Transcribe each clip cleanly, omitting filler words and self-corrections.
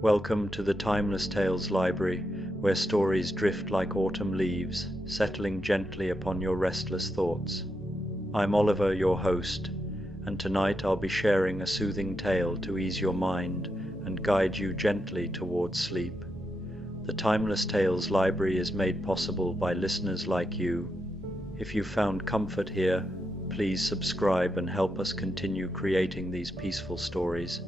Welcome to the Timeless Tales Library, where stories drift like autumn leaves, settling gently upon your restless thoughts. I'm Oliver, your host, and tonight I'll be sharing a soothing tale to ease your mind and guide you gently towards sleep. The Timeless Tales Library is made possible by listeners like you. If you found comfort here, please subscribe and help us continue creating these peaceful stories.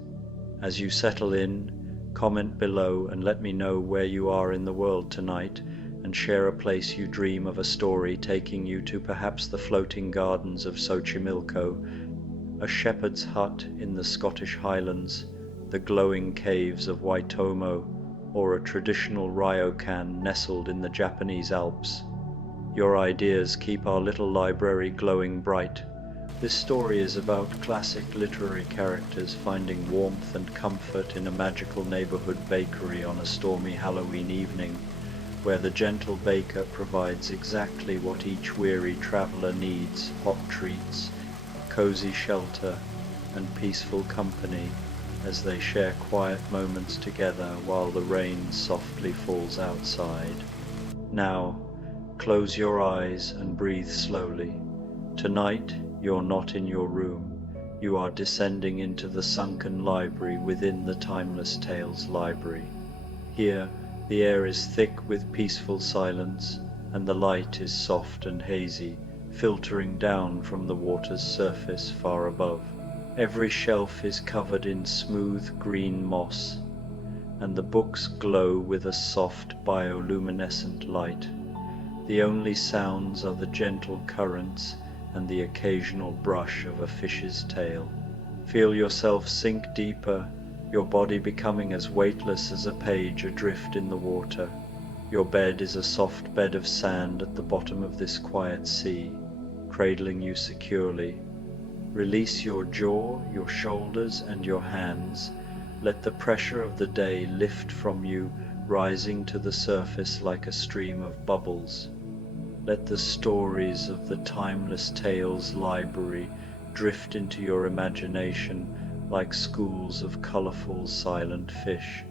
As you settle in, comment below and let me know where you are in the world tonight, and share a place you dream of a story taking you to, perhaps the floating gardens of Xochimilco, a shepherd's hut in the Scottish Highlands, the glowing caves of Waitomo, or a traditional ryokan nestled in the Japanese Alps. Your ideas keep our little library glowing bright. This story is about classic literary characters finding warmth and comfort in a magical neighborhood bakery on a stormy Halloween evening, where the gentle baker provides exactly what each weary traveler needs: hot treats, cozy shelter, and peaceful company as they share quiet moments together while the rain softly falls outside. Now, close your eyes and breathe slowly. Tonight, you're not in your room. You are descending into the sunken library within the Timeless Tales Library. Here, the air is thick with peaceful silence, and the light is soft and hazy, filtering down from the water's surface far above. Every shelf is covered in smooth green moss, and the books glow with a soft bioluminescent light. The only sounds are the gentle currents and the occasional brush of a fish's tail. Feel yourself sink deeper, your body becoming as weightless as a page adrift in the water. Your bed is a soft bed of sand at the bottom of this quiet sea, cradling you securely. Release your jaw, your shoulders, and your hands. Let the pressure of the day lift from you, rising to the surface like a stream of bubbles. Let the stories of the Timeless Tales Library drift into your imagination like schools of colorful silent fish.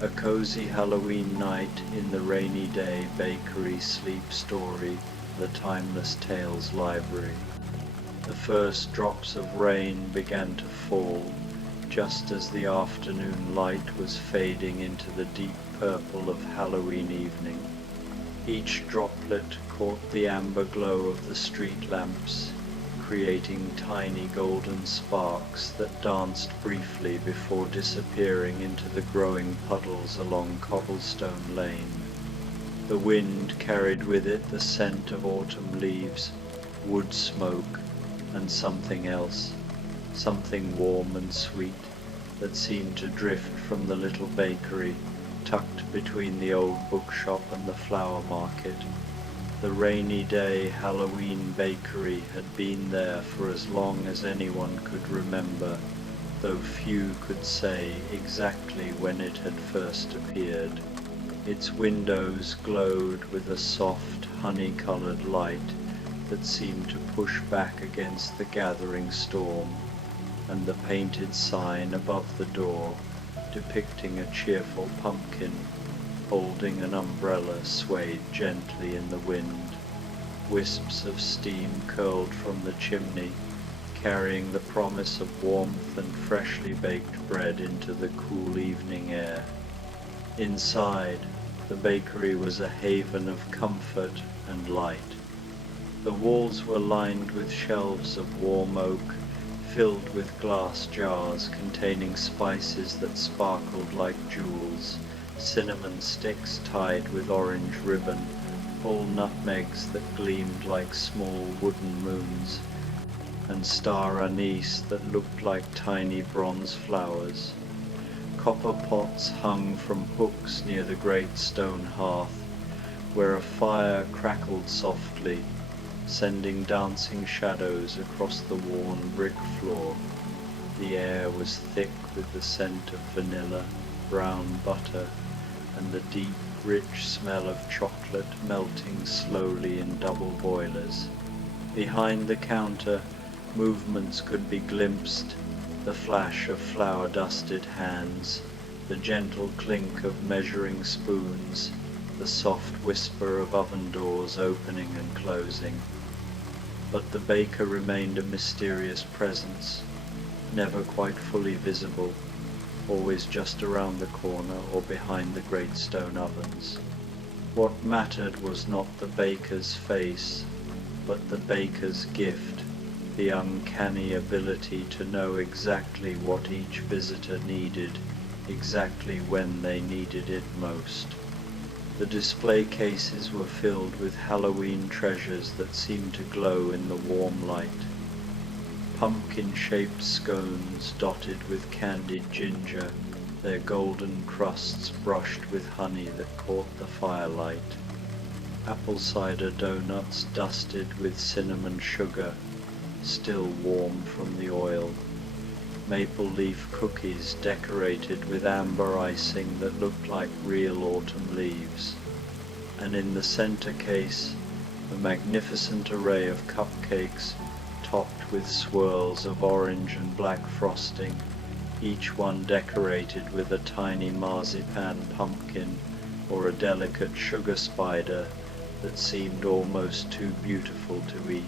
A cozy Halloween night in the rainy day bakery sleep story, the Timeless Tales Library. The first drops of rain began to fall, just as the afternoon light was fading into the deep purple of Halloween evening. Each droplet caught the amber glow of the street lamps, creating tiny golden sparks that danced briefly before disappearing into the growing puddles along cobblestone lane. The wind carried with it the scent of autumn leaves, wood smoke, and something else, something warm and sweet, that seemed to drift from the little bakery tucked between the old bookshop and the flower market. The rainy day Halloween bakery had been there for as long as anyone could remember, though few could say exactly when it had first appeared. Its windows glowed with a soft, honey-colored light that seemed to push back against the gathering storm, and the painted sign above the door, depicting a cheerful pumpkin holding an umbrella, swayed gently in the wind. Wisps of steam curled from the chimney, carrying the promise of warmth and freshly baked bread into the cool evening air. Inside, the bakery was a haven of comfort and light. The walls were lined with shelves of warm oak, filled with glass jars containing spices that sparkled like jewels, cinnamon sticks tied with orange ribbon, whole nutmegs that gleamed like small wooden moons, and star anise that looked like tiny bronze flowers. Copper pots hung from hooks near the great stone hearth, where a fire crackled softly, sending dancing shadows across the worn brick floor. The air was thick with the scent of vanilla, brown butter, and the deep, rich smell of chocolate melting slowly in double boilers. Behind the counter, movements could be glimpsed, the flash of flour-dusted hands, the gentle clink of measuring spoons, the soft whisper of oven doors opening and closing. But the baker remained a mysterious presence, never quite fully visible, always just around the corner or behind the great stone ovens. What mattered was not the baker's face, but the baker's gift, the uncanny ability to know exactly what each visitor needed, exactly when they needed it most. The display cases were filled with Halloween treasures that seemed to glow in the warm light. Pumpkin-shaped scones dotted with candied ginger, their golden crusts brushed with honey that caught the firelight. Apple cider donuts dusted with cinnamon sugar, still warm from the oil. Maple leaf cookies decorated with amber icing that looked like real autumn leaves. And in the center case, a magnificent array of cupcakes topped with swirls of orange and black frosting, each one decorated with a tiny marzipan pumpkin or a delicate sugar spider that seemed almost too beautiful to eat.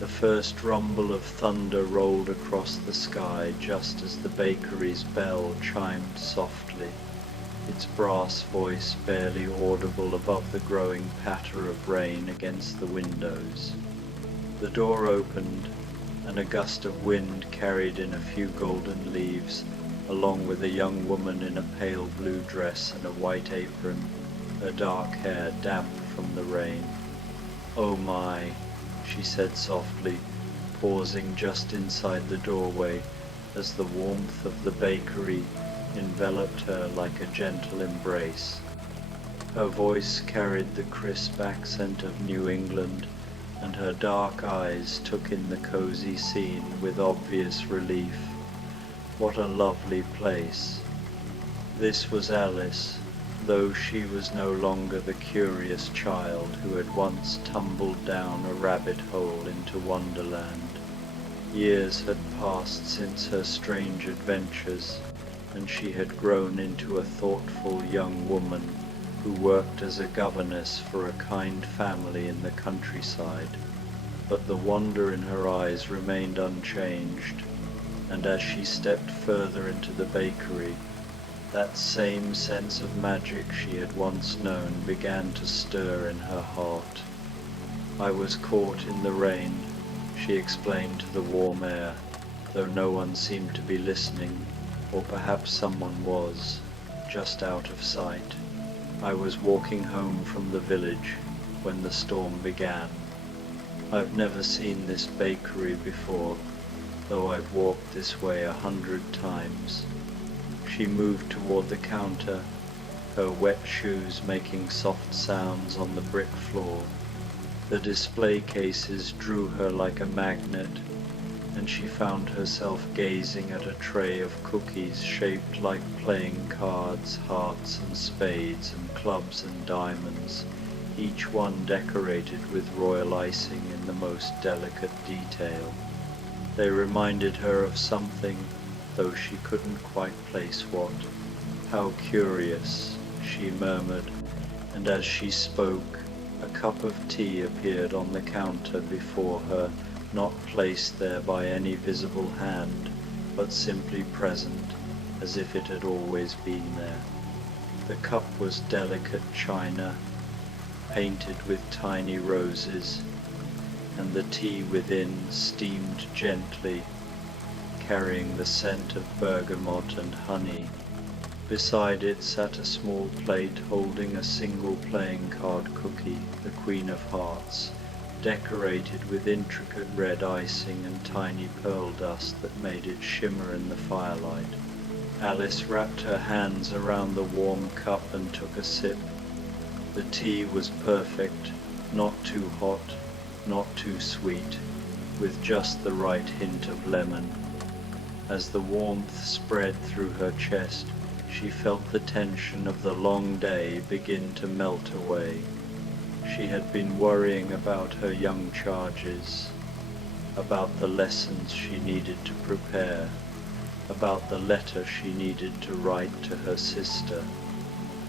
The first rumble of thunder rolled across the sky just as the bakery's bell chimed softly, its brass voice barely audible above the growing patter of rain against the windows. The door opened, and a gust of wind carried in a few golden leaves, along with a young woman in a pale blue dress and a white apron, her dark hair damp from the rain. "Oh my," she said softly, pausing just inside the doorway as the warmth of the bakery enveloped her like a gentle embrace. Her voice carried the crisp accent of New England, and her dark eyes took in the cozy scene with obvious relief. What a lovely place! This was Alice, though she was no longer the curious child who had once tumbled down a rabbit hole into Wonderland. Years had passed since her strange adventures, and she had grown into a thoughtful young woman who worked as a governess for a kind family in the countryside. But the wonder in her eyes remained unchanged, and as she stepped further into the bakery, that same sense of magic she had once known began to stir in her heart. "I was caught in the rain," she explained to the warm air, though no one seemed to be listening, or perhaps someone was, just out of sight. "I was walking home from the village when the storm began. I've never seen this bakery before, though I've walked this way 100 times." She moved toward the counter, her wet shoes making soft sounds on the brick floor. The display cases drew her like a magnet, and she found herself gazing at a tray of cookies shaped like playing cards, hearts and spades and clubs and diamonds, each one decorated with royal icing in the most delicate detail. They reminded her of something, though she couldn't quite place what. "How curious," she murmured, and as she spoke, a cup of tea appeared on the counter before her, not placed there by any visible hand, but simply present, as if it had always been there. The cup was delicate china, painted with tiny roses, and the tea within steamed gently, carrying the scent of bergamot and honey. Beside it sat a small plate holding a single playing card cookie, the Queen of Hearts, decorated with intricate red icing and tiny pearl dust that made it shimmer in the firelight. Alice wrapped her hands around the warm cup and took a sip. The tea was perfect, not too hot, not too sweet, with just the right hint of lemon. As the warmth spread through her chest, she felt the tension of the long day begin to melt away. She had been worrying about her young charges, about the lessons she needed to prepare, about the letter she needed to write to her sister.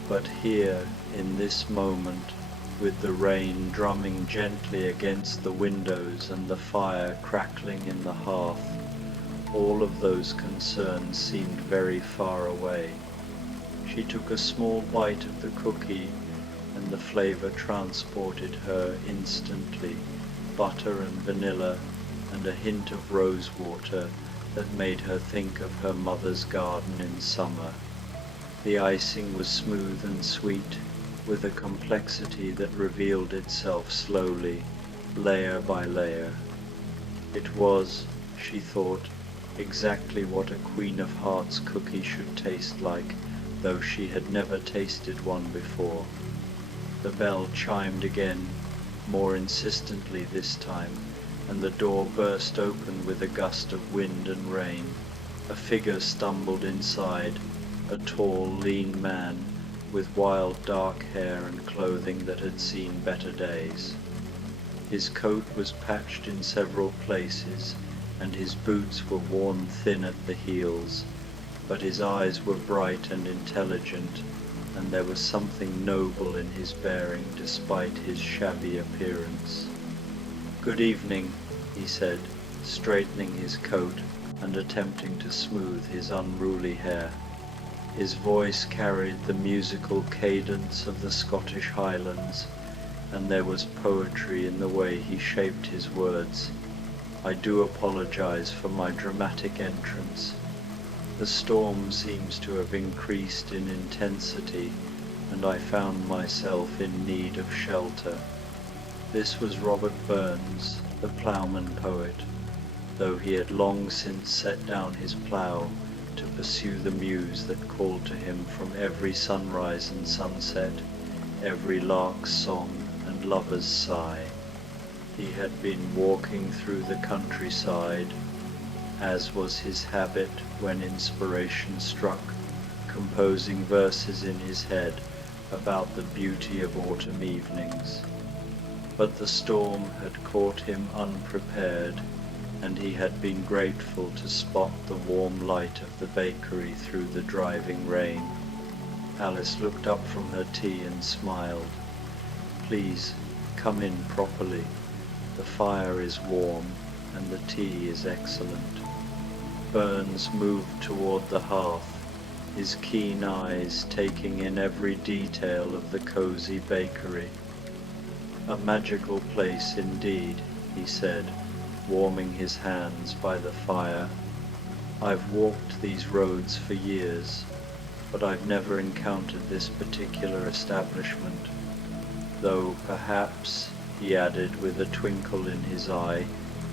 But here, in this moment, with the rain drumming gently against the windows and the fire crackling in the hearth, all of those concerns seemed very far away. She took a small bite of the cookie, and the flavor transported her instantly, butter and vanilla and a hint of rose water that made her think of her mother's garden in summer. The icing was smooth and sweet, with a complexity that revealed itself slowly, layer by layer. It was, she thought, exactly what a Queen of Hearts cookie should taste like, though she had never tasted one before. The bell chimed again, more insistently this time, and the door burst open with a gust of wind and rain. A figure stumbled inside, a tall, lean man, with wild dark hair and clothing that had seen better days. His coat was patched in several places, and his boots were worn thin at the heels, but his eyes were bright and intelligent, and there was something noble in his bearing despite his shabby appearance. "Good evening," he said, straightening his coat and attempting to smooth his unruly hair. His voice carried the musical cadence of the Scottish Highlands, and there was poetry in the way he shaped his words. "I do apologize for my dramatic entrance. The storm seems to have increased in intensity, and I found myself in need of shelter." This was Robert Burns, the ploughman poet, though he had long since set down his plough to pursue the muse that called to him from every sunrise and sunset, every lark's song and lover's sigh. He had been walking through the countryside, as was his habit when inspiration struck, composing verses in his head about the beauty of autumn evenings. But the storm had caught him unprepared, and he had been grateful to spot the warm light of the bakery through the driving rain. Alice looked up from her tea and smiled. "Please, come in properly. The fire is warm, and the tea is excellent." Burns moved toward the hearth, his keen eyes taking in every detail of the cozy bakery. "A magical place indeed," he said, warming his hands by the fire. "I've walked these roads for years, but I've never encountered this particular establishment, though perhaps," he added with a twinkle in his eye,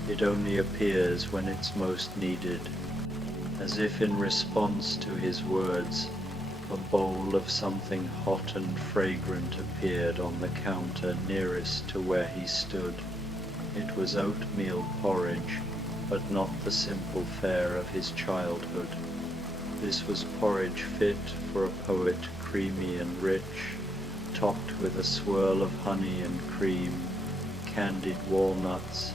"it only appears when it's most needed." As if in response to his words, a bowl of something hot and fragrant appeared on the counter nearest to where he stood. It was oatmeal porridge, but not the simple fare of his childhood. This was porridge fit for a poet, creamy and rich, topped with a swirl of honey and cream, candied walnuts,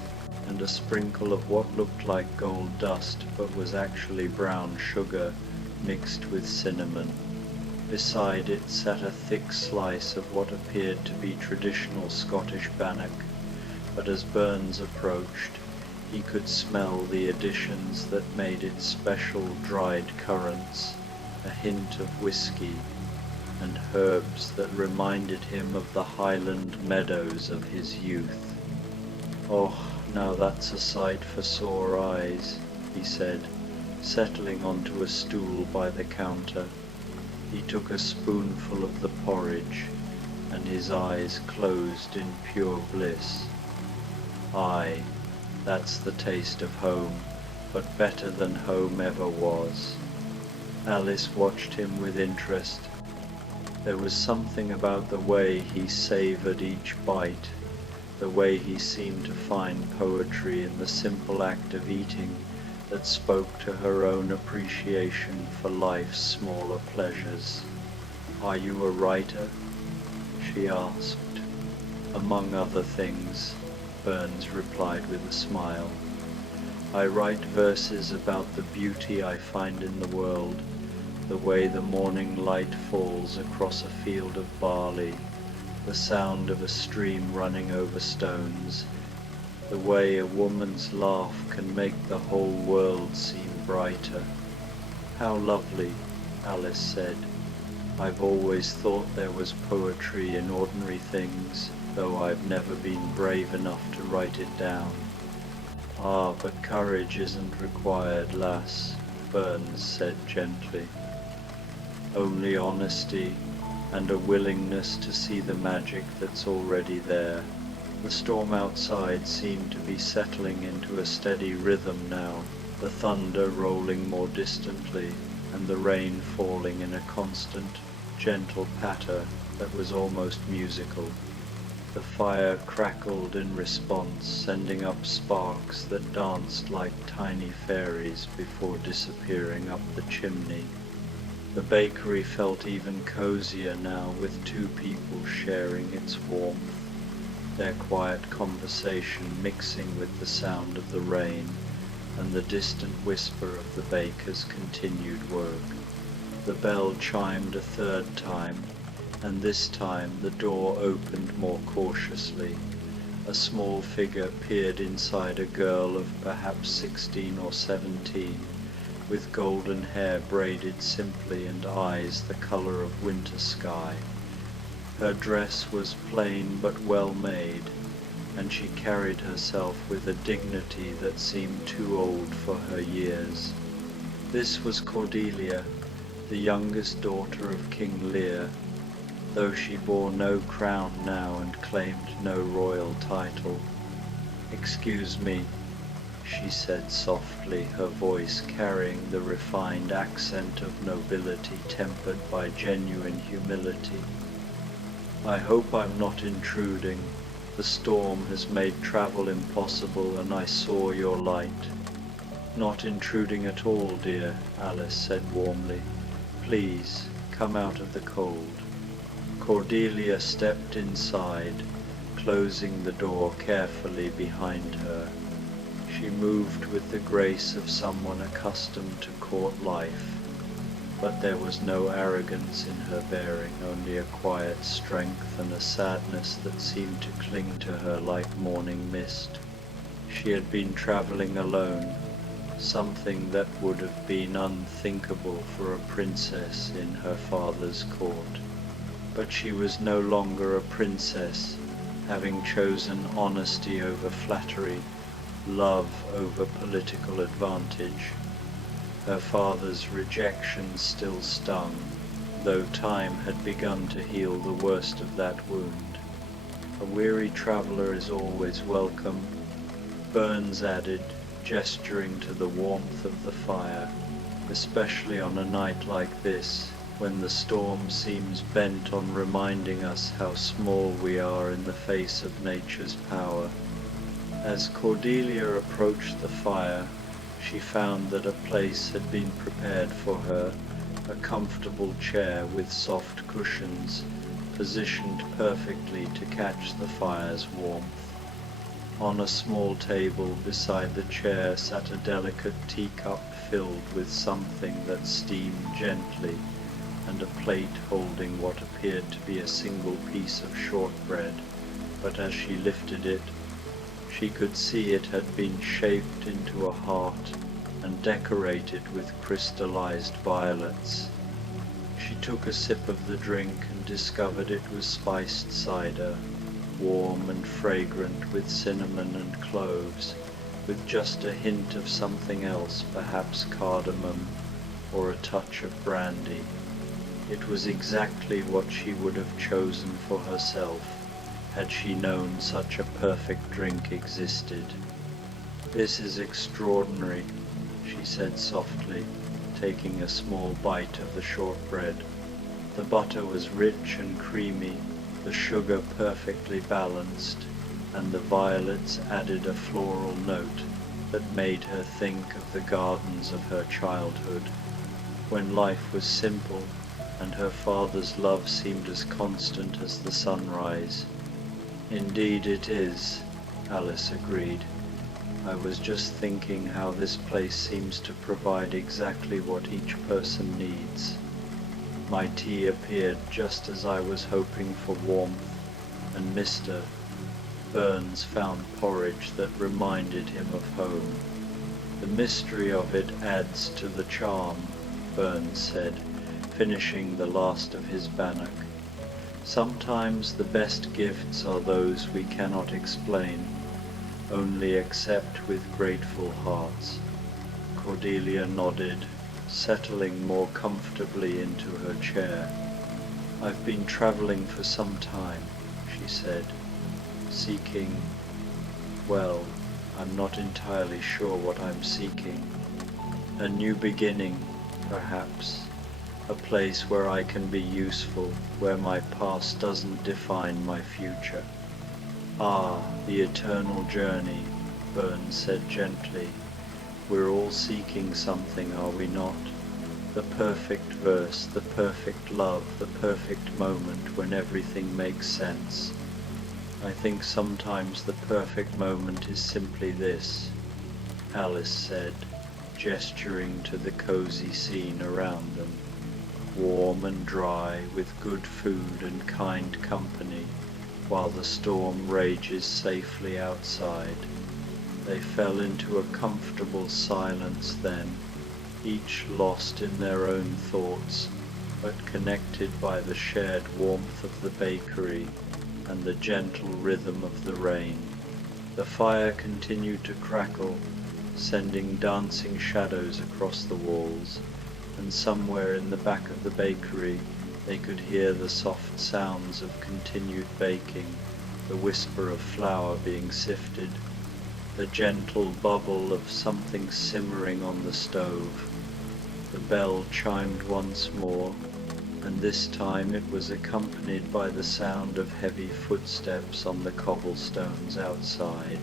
and a sprinkle of what looked like gold dust but was actually brown sugar mixed with cinnamon. Beside it sat a thick slice of what appeared to be traditional Scottish bannock, but as Burns approached, he could smell the additions that made it special: dried currants, a hint of whiskey, and herbs that reminded him of the highland meadows of his youth. "Oh, now that's a sight for sore eyes," he said, settling onto a stool by the counter. He took a spoonful of the porridge, and his eyes closed in pure bliss. "Aye, that's the taste of home, but better than home ever was." Alice watched him with interest. There was something about the way he savoured each bite, the way he seemed to find poetry in the simple act of eating, that spoke to her own appreciation for life's smaller pleasures. "Are you a writer?" she asked. "Among other things," Burns replied with a smile. I write verses about the beauty I find in the world, the way the morning light falls across a field of barley, the sound of a stream running over stones, the way a woman's laugh can make the whole world seem brighter. How lovely, Alice said. I've always thought there was poetry in ordinary things, though I've never been brave enough to write it down. Ah, but courage isn't required, lass, Burns said gently. Only honesty and a willingness to see the magic that's already there. The storm outside seemed to be settling into a steady rhythm now, the thunder rolling more distantly and the rain falling in a constant, gentle patter that was almost musical. The fire crackled in response, sending up sparks that danced like tiny fairies before disappearing up the chimney. The bakery felt even cozier now, with two people sharing its warmth, their quiet conversation mixing with the sound of the rain and the distant whisper of the baker's continued work. The bell chimed a third time, and this time the door opened more cautiously. A small figure peered inside a girl of perhaps 16 or 17, with golden hair braided simply and eyes the color of winter sky. Her dress was plain but well made, and she carried herself with a dignity that seemed too old for her years. This was Cordelia, the youngest daughter of King Lear, though she bore no crown now and claimed no royal title. "Excuse me," she said softly, her voice carrying the refined accent of nobility tempered by genuine humility. "I hope I'm not intruding. The storm has made travel impossible, and I saw your light." "Not intruding at all, dear," Alice said warmly. "Please, come out of the cold." Cordelia stepped inside, closing the door carefully behind her. She moved with the grace of someone accustomed to court life, but there was no arrogance in her bearing, only a quiet strength and a sadness that seemed to cling to her like morning mist. She had been traveling alone, something that would have been unthinkable for a princess in her father's court. But she was no longer a princess, having chosen honesty over flattery, love over political advantage. Her father's rejection still stung, though time had begun to heal the worst of that wound. "A weary traveller is always welcome," Burns added, gesturing to the warmth of the fire, "especially on a night like this, when the storm seems bent on reminding us how small we are in the face of nature's power." As Cordelia approached the fire, she found that a place had been prepared for her, a comfortable chair with soft cushions, positioned perfectly to catch the fire's warmth. On a small table beside the chair sat a delicate teacup filled with something that steamed gently, and a plate holding what appeared to be a single piece of shortbread, but as she lifted it, she could see it had been shaped into a heart and decorated with crystallized violets. She took a sip of the drink and discovered it was spiced cider, warm and fragrant with cinnamon and cloves, with just a hint of something else, perhaps cardamom or a touch of brandy. It was exactly what she would have chosen for herself, had she known such a perfect drink existed. "This is extraordinary," she said softly, taking a small bite of the shortbread. The butter was rich and creamy, the sugar perfectly balanced, and the violets added a floral note that made her think of the gardens of her childhood, when life was simple and her father's love seemed as constant as the sunrise. "Indeed it is," Alice agreed. I was just thinking how this place seems to provide exactly what each person needs. My tea appeared just as I was hoping for warmth, and Mr. Burns found porridge that reminded him of home. The mystery of it adds to the charm, Burns said, finishing the last of his bannock. Sometimes the best gifts are those we cannot explain, only accept with grateful hearts. Cordelia nodded, settling more comfortably into her chair. I've been traveling for some time, she said, seeking, well, I'm not entirely sure what I'm seeking. A new beginning, perhaps. A place where I can be useful, where my past doesn't define my future. Ah, the eternal journey, Burns said gently. We're all seeking something, are we not? The perfect verse, the perfect love, the perfect moment when everything makes sense. I think sometimes the perfect moment is simply this, Alice said, gesturing to the cozy scene around them. Warm and dry, with good food and kind company, while the storm rages safely outside. They fell into a comfortable silence then, each lost in their own thoughts, but connected by the shared warmth of the bakery and the gentle rhythm of the rain. The fire continued to crackle, sending dancing shadows across the walls, and somewhere in the back of the bakery they could hear the soft sounds of continued baking, the whisper of flour being sifted, the gentle bubble of something simmering on the stove. The bell chimed once more, and this time it was accompanied by the sound of heavy footsteps on the cobblestones outside.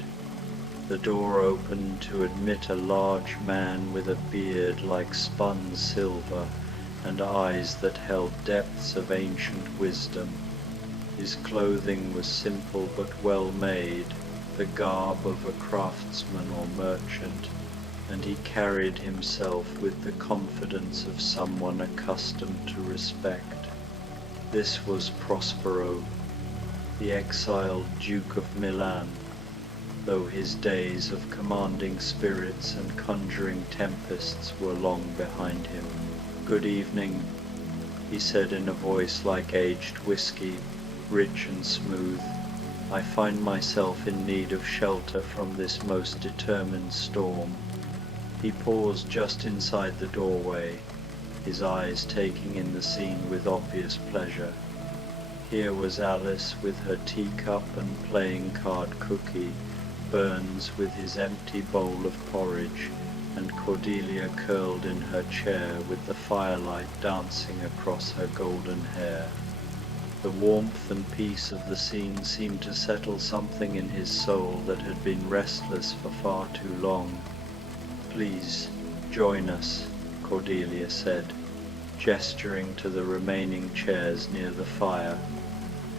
The door opened to admit a large man with a beard like spun silver and eyes that held depths of ancient wisdom. His clothing was simple but well made, the garb of a craftsman or merchant, and he carried himself with the confidence of someone accustomed to respect. This was Prospero, the exiled Duke of Milan, though his days of commanding spirits and conjuring tempests were long behind him. "Good evening," he said in a voice like aged whiskey, rich and smooth. "I find myself in need of shelter from this most determined storm." He paused just inside the doorway, his eyes taking in the scene with obvious pleasure. Here was Alice with her teacup and playing card cookie, Burns with his empty bowl of porridge, and Cordelia curled in her chair with the firelight dancing across her golden hair. The warmth and peace of the scene seemed to settle something in his soul that had been restless for far too long. "Please, join us," Cordelia said, gesturing to the remaining chairs near the fire.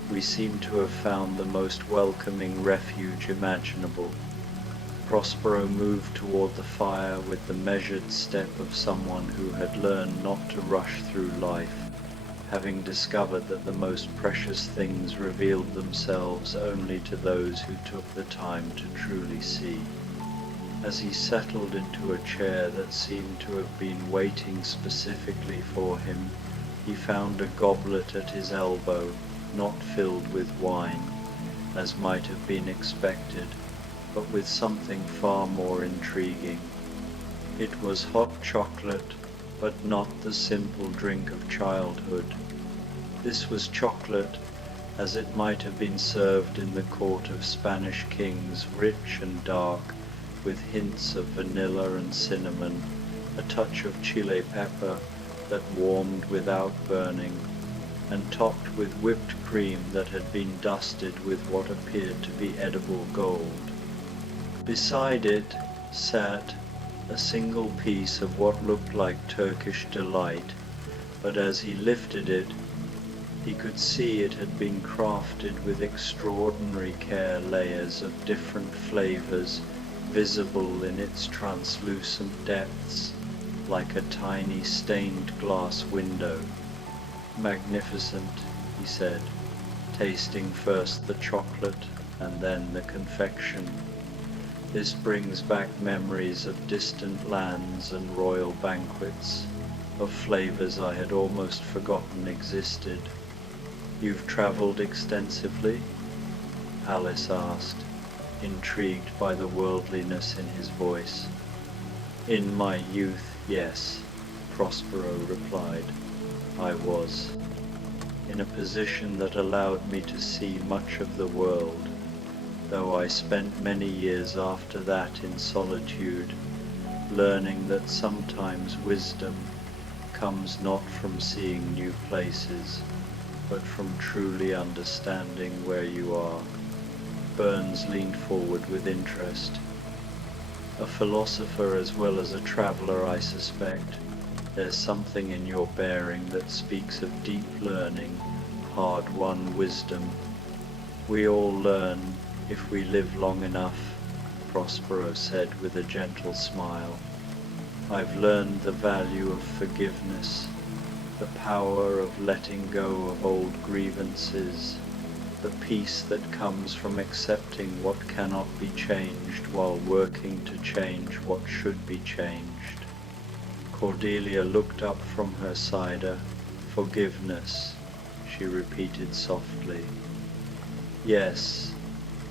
"We seem to have found the most welcoming refuge imaginable." Prospero moved toward the fire with the measured step of someone who had learned not to rush through life, having discovered that the most precious things revealed themselves only to those who took the time to truly see. As he settled into a chair that seemed to have been waiting specifically for him, he found a goblet at his elbow, not filled with wine, as might have been expected, but with something far more intriguing. It was hot chocolate, but not the simple drink of childhood. This was chocolate as it might have been served in the court of Spanish kings, rich and dark, with hints of vanilla and cinnamon, a touch of chile pepper that warmed without burning, and topped with whipped cream that had been dusted with what appeared to be edible gold. Beside it sat a single piece of what looked like Turkish delight, but as he lifted it, he could see it had been crafted with extraordinary care, layers of different flavors, invisible in its translucent depths, like a tiny stained glass window. "Magnificent," he said, tasting first the chocolate and then the confection. "This brings back memories of distant lands and royal banquets, of flavors I had almost forgotten existed." "You've traveled extensively?" Alice asked, intrigued by the worldliness in his voice. "In my youth, yes," Prospero replied. "I was in a position that allowed me to see much of the world, though I spent many years after that in solitude, learning that sometimes wisdom comes not from seeing new places, but from truly understanding where you are." Burns leaned forward with interest. "A philosopher as well as a traveler, I suspect. There's something in your bearing that speaks of deep learning, hard-won wisdom." "We all learn if we live long enough," Prospero said with a gentle smile. "I've learned the value of forgiveness, the power of letting go of old grievances, the peace that comes from accepting what cannot be changed while working to change what should be changed." Cordelia looked up from her cider. "Forgiveness," she repeated softly. "Yes,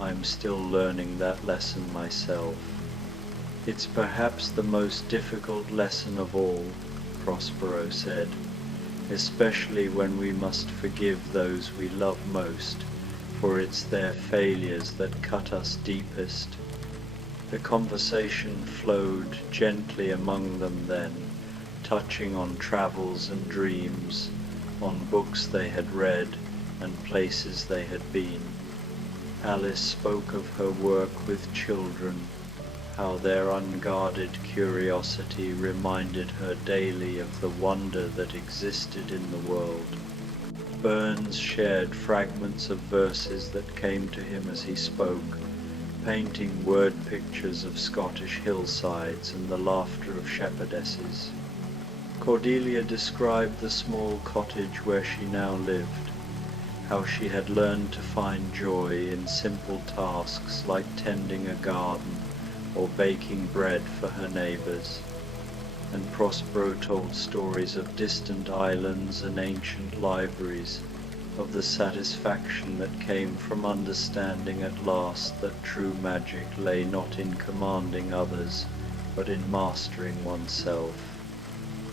I'm still learning that lesson myself." "It's perhaps the most difficult lesson of all," Prospero said, "especially when we must forgive those we love most, for it's their failures that cut us deepest." The conversation flowed gently among them then, touching on travels and dreams, on books they had read and places they had been. Alice spoke of her work with children, how their unguarded curiosity reminded her daily of the wonder that existed in the world. Burns shared fragments of verses that came to him as he spoke, painting word pictures of Scottish hillsides and the laughter of shepherdesses. Cordelia described the small cottage where she now lived, how she had learned to find joy in simple tasks like tending a garden or baking bread for her neighbors. And Prospero told stories of distant islands and ancient libraries, of the satisfaction that came from understanding at last that true magic lay not in commanding others, but in mastering oneself.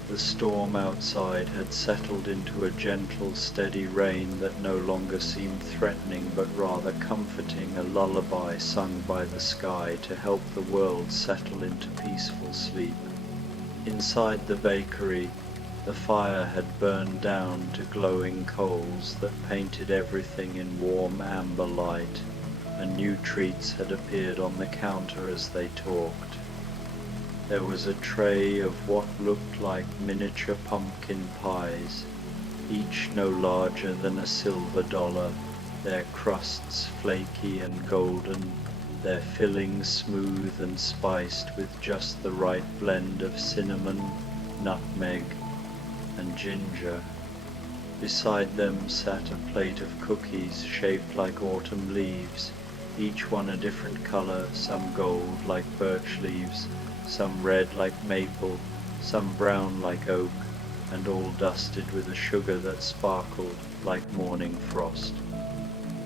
The storm outside had settled into a gentle, steady rain that no longer seemed threatening but rather comforting, a lullaby sung by the sky to help the world settle into peaceful sleep. Inside the bakery, the fire had burned down to glowing coals that painted everything in warm amber light, and new treats had appeared on the counter as they talked. There was a tray of what looked like miniature pumpkin pies, each no larger than a silver dollar, their crusts flaky and golden, their fillings smooth and spiced with just the right blend of cinnamon, nutmeg, and ginger. Beside them sat a plate of cookies shaped like autumn leaves, each one a different color, some gold like birch leaves, some red like maple, some brown like oak, and all dusted with a sugar that sparkled like morning frost.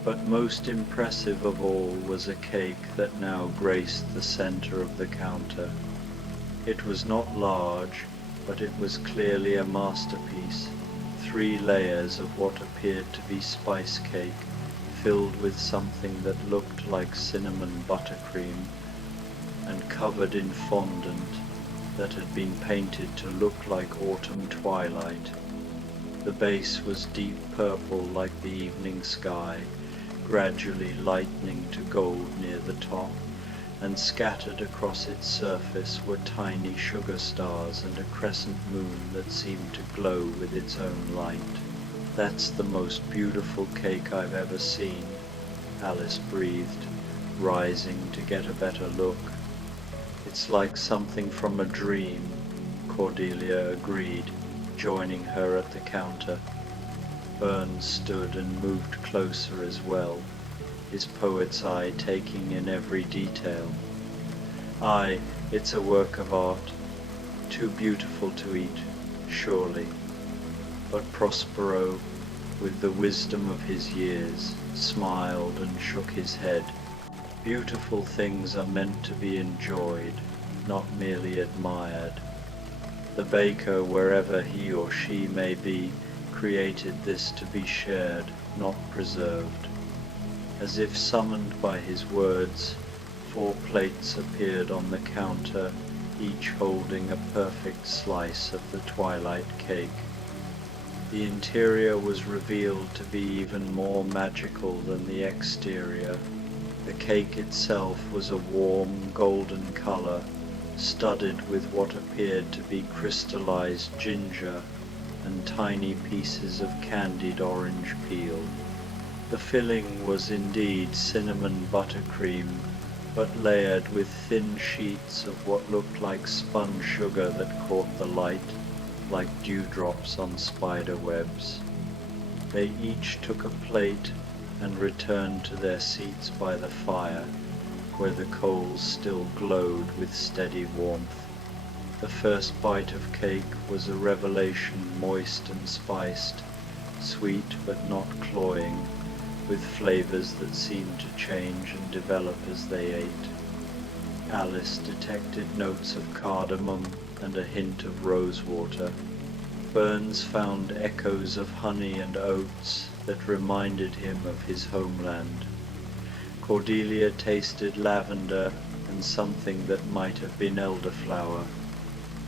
But most impressive of all was a cake that now graced the center of the counter. It was not large, but it was clearly a masterpiece, 3 layers of what appeared to be spice cake, filled with something that looked like cinnamon buttercream, and covered in fondant that had been painted to look like autumn twilight. The base was deep purple like the evening sky, gradually lightening to gold near the top, and scattered across its surface were tiny sugar stars and a crescent moon that seemed to glow with its own light. "That's the most beautiful cake I've ever seen," Alice breathed, rising to get a better look. It's like something from a dream, Cordelia agreed, joining her at the counter. Burns stood and moved closer as well, his poet's eye taking in every detail. Aye, it's a work of art, too beautiful to eat, surely. But Prospero, with the wisdom of his years, smiled and shook his head. Beautiful things are meant to be enjoyed, not merely admired. The baker, wherever he or she may be, created this to be shared, not preserved. As if summoned by his words, 4 plates appeared on the counter, each holding a perfect slice of the twilight cake. The interior was revealed to be even more magical than the exterior. The cake itself was a warm golden color, studded with what appeared to be crystallized ginger and tiny pieces of candied orange peel. The filling was indeed cinnamon buttercream, but layered with thin sheets of what looked like spun sugar that caught the light, like dewdrops on spider webs. They each took a plate and returned to their seats by the fire, where the coals still glowed with steady warmth. The first bite of cake was a revelation, moist and spiced, sweet but not cloying, with flavors that seemed to change and develop as they ate. Alice detected notes of cardamom and a hint of rosewater. Burns found echoes of honey and oats that reminded him of his homeland. Cordelia tasted lavender and something that might have been elderflower,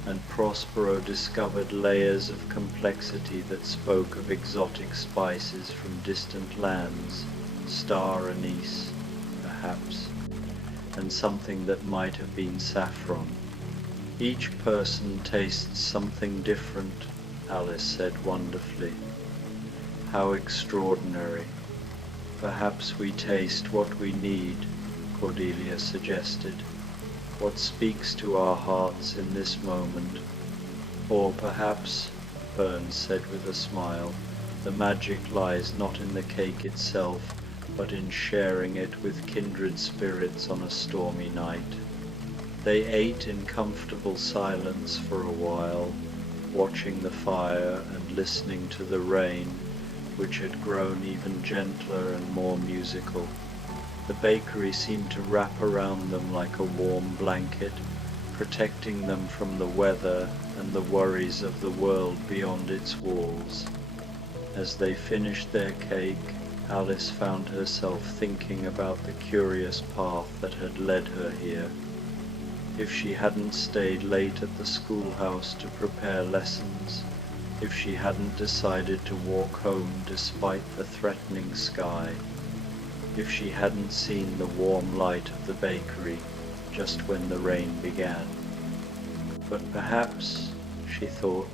and Prospero discovered layers of complexity that spoke of exotic spices from distant lands, star anise, perhaps, and something that might have been saffron. Each person tastes something different, Alice said wonderfully. How extraordinary. Perhaps we taste what we need, Cordelia suggested, what speaks to our hearts in this moment. Or perhaps, Burns said with a smile, the magic lies not in the cake itself, but in sharing it with kindred spirits on a stormy night. They ate in comfortable silence for a while, watching the fire and listening to the rain, which had grown even gentler and more musical. The bakery seemed to wrap around them like a warm blanket, protecting them from the weather and the worries of the world beyond its walls. As they finished their cake, Alice found herself thinking about the curious path that had led her here. If she hadn't stayed late at the schoolhouse to prepare lessons, if she hadn't decided to walk home despite the threatening sky, if she hadn't seen the warm light of the bakery just when the rain began. But perhaps, she thought,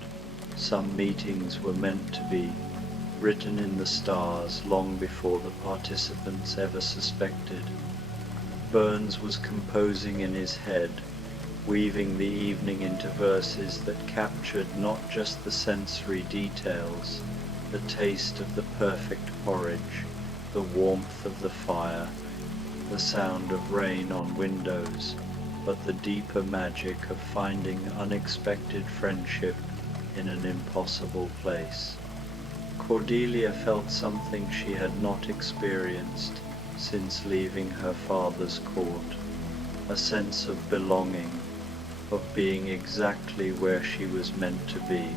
some meetings were meant to be, written in the stars long before the participants ever suspected. Burns was composing in his head, weaving the evening into verses that captured not just the sensory details, the taste of the perfect porridge, the warmth of the fire, the sound of rain on windows, but the deeper magic of finding unexpected friendship in an impossible place. Cordelia felt something she had not experienced since leaving her father's court, a sense of belonging, of being exactly where she was meant to be.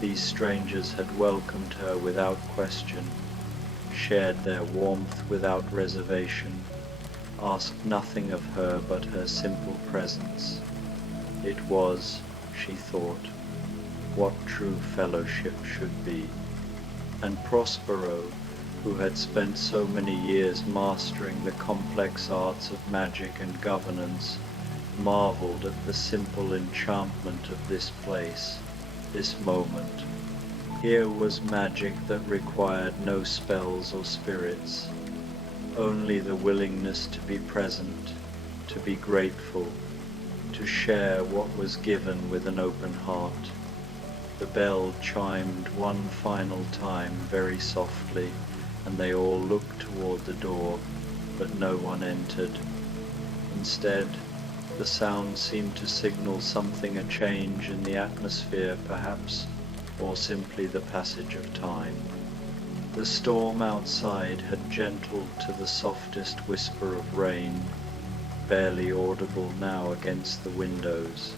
These strangers had welcomed her without question, shared their warmth without reservation, asked nothing of her but her simple presence. It was, she thought, what true fellowship should be. And Prospero, who had spent so many years mastering the complex arts of magic and governance, marveled at the simple enchantment of this place, this moment. Here was magic that required no spells or spirits, only the willingness to be present, to be grateful, to share what was given with an open heart. The bell chimed one final time very softly, and they all looked toward the door, but no one entered. Instead, the sound seemed to signal something, a change in the atmosphere perhaps, or simply the passage of time. The storm outside had gentled to the softest whisper of rain, barely audible now against the windows.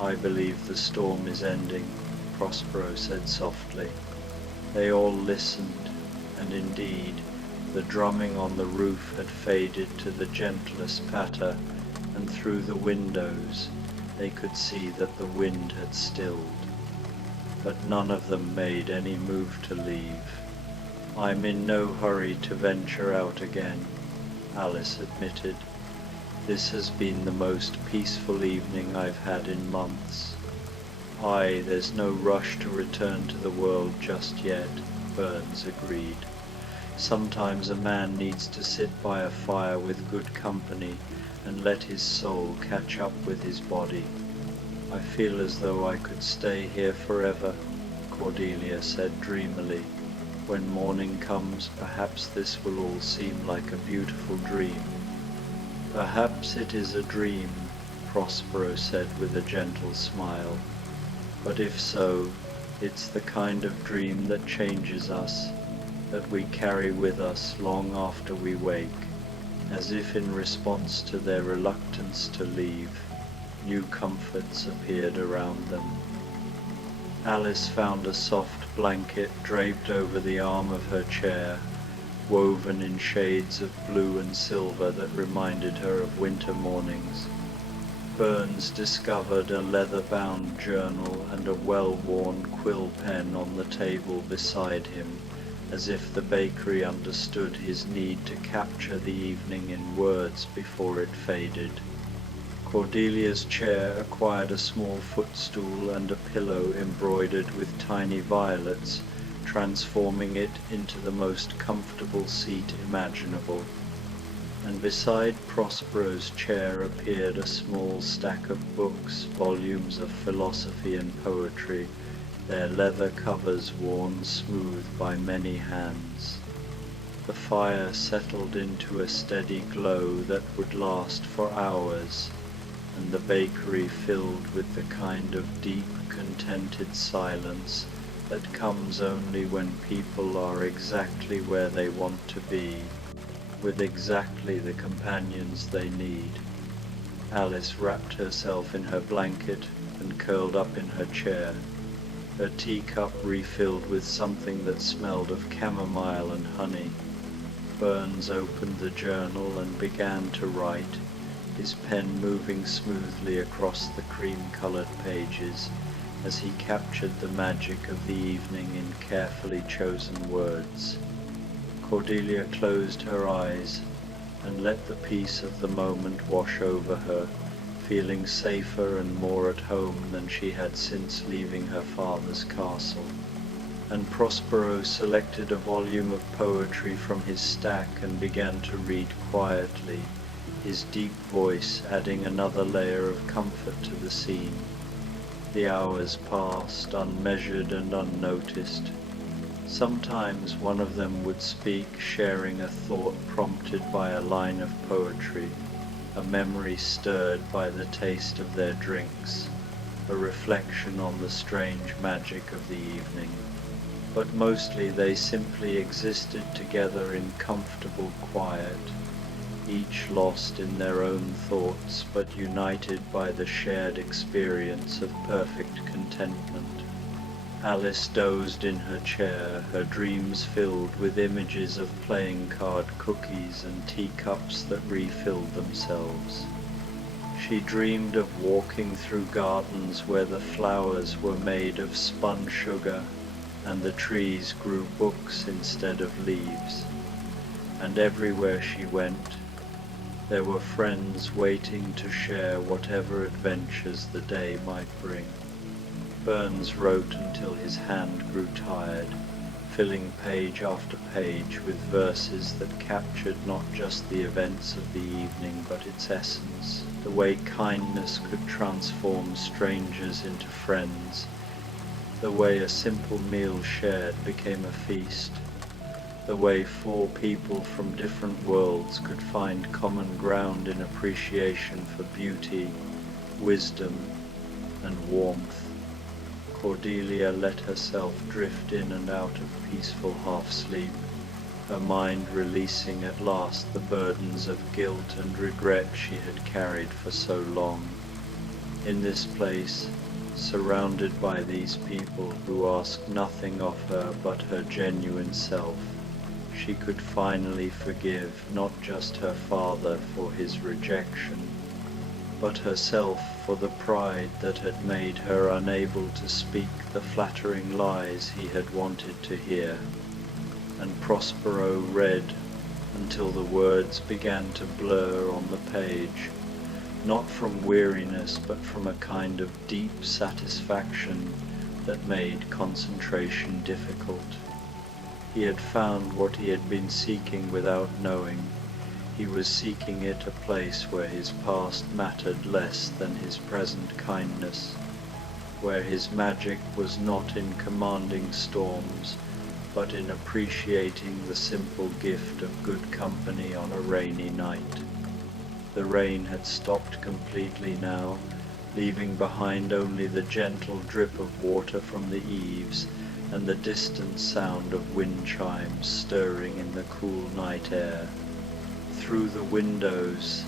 "I believe the storm is ending," Prospero said softly. They all listened, and indeed, the drumming on the roof had faded to the gentlest patter, and through the windows they could see that the wind had stilled. But none of them made any move to leave. "I'm in no hurry to venture out again," Alice admitted. "This has been the most peaceful evening I've had in months." "Aye, there's no rush to return to the world just yet," Burns agreed. "Sometimes a man needs to sit by a fire with good company and let his soul catch up with his body." "I feel as though I could stay here forever," Cordelia said dreamily. "When morning comes, perhaps this will all seem like a beautiful dream." "Perhaps it is a dream," Prospero said with a gentle smile. "But if so, it's the kind of dream that changes us, that we carry with us long after we wake, as if in response to their reluctance to leave, new comforts appeared around them." Alice found a soft blanket draped over the arm of her chair, woven in shades of blue and silver that reminded her of winter mornings. Burns discovered a leather-bound journal and a well-worn quill pen on the table beside him, as if the bakery understood his need to capture the evening in words before it faded. Cordelia's chair acquired a small footstool and a pillow embroidered with tiny violets, transforming it into the most comfortable seat imaginable. And beside Prospero's chair appeared a small stack of books, volumes of philosophy and poetry, their leather covers worn smooth by many hands. The fire settled into a steady glow that would last for hours, and the bakery filled with the kind of deep, contented silence that comes only when people are exactly where they want to be, with exactly the companions they need. Alice wrapped herself in her blanket and curled up in her chair, her teacup refilled with something that smelled of chamomile and honey. Burns opened the journal and began to write, his pen moving smoothly across the cream-colored pages as he captured the magic of the evening in carefully chosen words. Cordelia closed her eyes and let the peace of the moment wash over her, feeling safer and more at home than she had since leaving her father's castle. And Prospero selected a volume of poetry from his stack and began to read quietly, his deep voice adding another layer of comfort to the scene. The hours passed, unmeasured and unnoticed. Sometimes one of them would speak, sharing a thought prompted by a line of poetry, a memory stirred by the taste of their drinks, a reflection on the strange magic of the evening. But mostly they simply existed together in comfortable quiet, each lost in their own thoughts but united by the shared experience of perfect contentment. Alice dozed in her chair, her dreams filled with images of playing card cookies and teacups that refilled themselves. She dreamed of walking through gardens where the flowers were made of spun sugar and the trees grew books instead of leaves. And everywhere she went, there were friends waiting to share whatever adventures the day might bring. Burns wrote until his hand grew tired, filling page after page with verses that captured not just the events of the evening but its essence, the way kindness could transform strangers into friends, the way a simple meal shared became a feast, the way four people from different worlds could find common ground in appreciation for beauty, wisdom, and warmth. Cordelia let herself drift in and out of peaceful half-sleep, her mind releasing at last the burdens of guilt and regret she had carried for so long. In this place, surrounded by these people who asked nothing of her but her genuine self, she could finally forgive not just her father for his rejection, but herself for the pride that had made her unable to speak the flattering lies he had wanted to hear. And Prospero read until the words began to blur on the page, not from weariness but from a kind of deep satisfaction that made concentration difficult. He had found what he had been seeking without knowing. He was seeking it a place where his past mattered less than his present kindness, where his magic was not in commanding storms, but in appreciating the simple gift of good company on a rainy night. The rain had stopped completely now, leaving behind only the gentle drip of water from the eaves and the distant sound of wind chimes stirring in the cool night air. Through the windows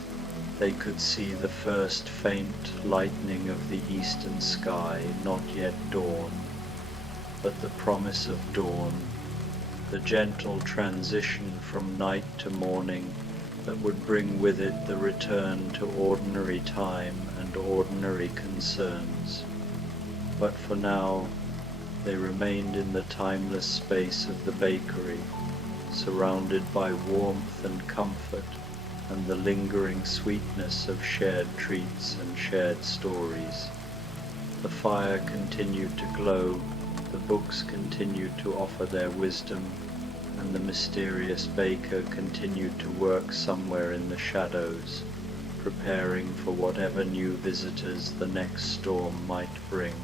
they could see the first faint lightening of the eastern sky, not yet dawn, but the promise of dawn, the gentle transition from night to morning that would bring with it the return to ordinary time and ordinary concerns. But for now, they remained in the timeless space of the bakery, surrounded by warmth and comfort and the lingering sweetness of shared treats and shared stories. The fire continued to glow, the books continued to offer their wisdom, and the mysterious baker continued to work somewhere in the shadows, preparing for whatever new visitors the next storm might bring.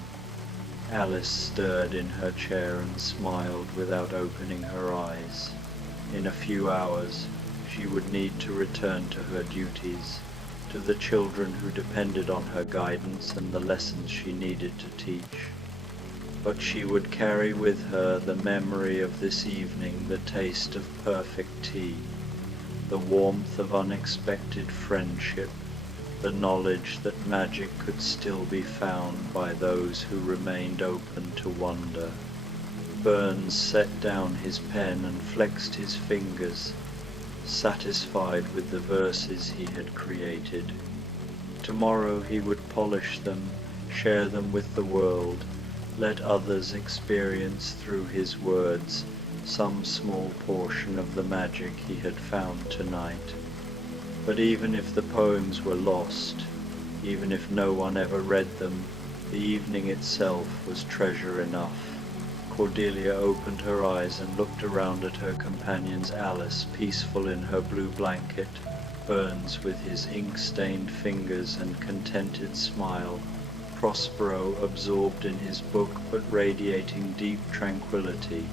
Alice stirred in her chair and smiled without opening her eyes. In a few hours, she would need to return to her duties, to the children who depended on her guidance and the lessons she needed to teach. But she would carry with her the memory of this evening, the taste of perfect tea, the warmth of unexpected friendship, the knowledge that magic could still be found by those who remained open to wonder. Burns set down his pen and flexed his fingers, satisfied with the verses he had created. Tomorrow he would polish them, share them with the world, let others experience through his words some small portion of the magic he had found tonight. But even if the poems were lost, even if no one ever read them, the evening itself was treasure enough. Cordelia opened her eyes and looked around at her companion's Alice, peaceful in her blue blanket, Burns with his ink-stained fingers and contented smile, Prospero absorbed in his book but radiating deep tranquility.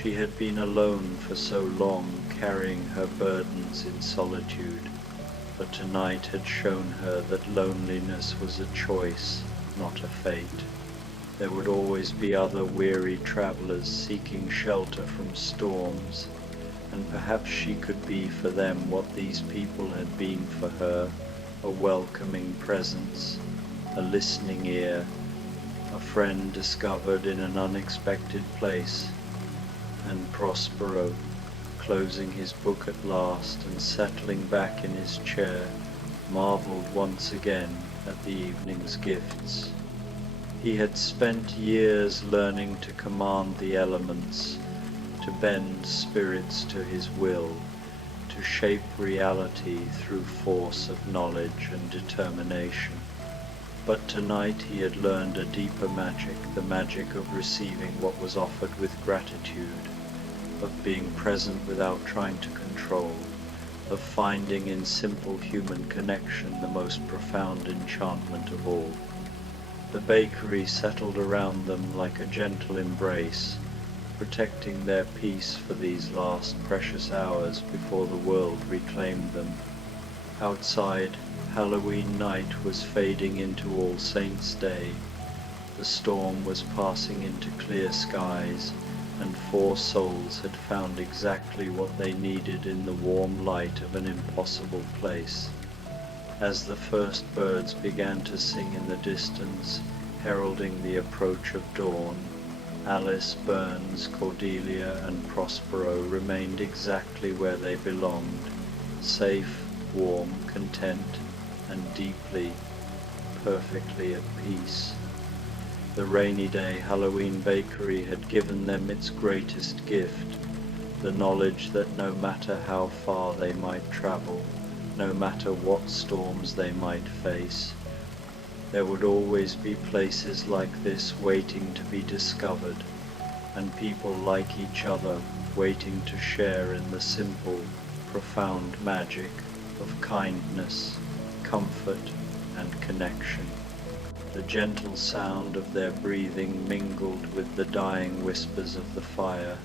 She had been alone for so long, carrying her burdens in solitude, but tonight had shown her that loneliness was a choice, not a fate. There would always be other weary travelers seeking shelter from storms, and perhaps she could be for them what these people had been for her, a welcoming presence, a listening ear, a friend discovered in an unexpected place. And Prospero, closing his book at last and settling back in his chair, marveled once again at the evening's gifts. He had spent years learning to command the elements, to bend spirits to his will, to shape reality through force of knowledge and determination. But tonight he had learned a deeper magic, the magic of receiving what was offered with gratitude, of being present without trying to control, of finding in simple human connection the most profound enchantment of all. The bakery settled around them like a gentle embrace, protecting their peace for these last precious hours before the world reclaimed them. Outside, Halloween night was fading into All Saints' Day. The storm was passing into clear skies, and 4 souls had found exactly what they needed in the warm light of an impossible place. As the first birds began to sing in the distance, heralding the approach of dawn, Alice, Burns, Cordelia, and Prospero remained exactly where they belonged, safe, warm, content, and deeply, perfectly at peace. The rainy day Halloween bakery had given them its greatest gift, the knowledge that no matter how far they might travel, no matter what storms they might face, there would always be places like this waiting to be discovered, and people like each other waiting to share in the simple, profound magic of kindness, comfort, and connection. The gentle sound of their breathing mingled with the dying whispers of the fire,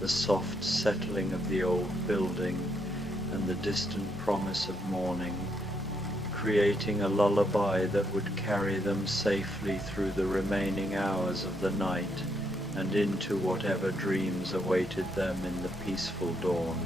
the soft settling of the old building, and the distant promise of morning, creating a lullaby that would carry them safely through the remaining hours of the night and into whatever dreams awaited them in the peaceful dawn.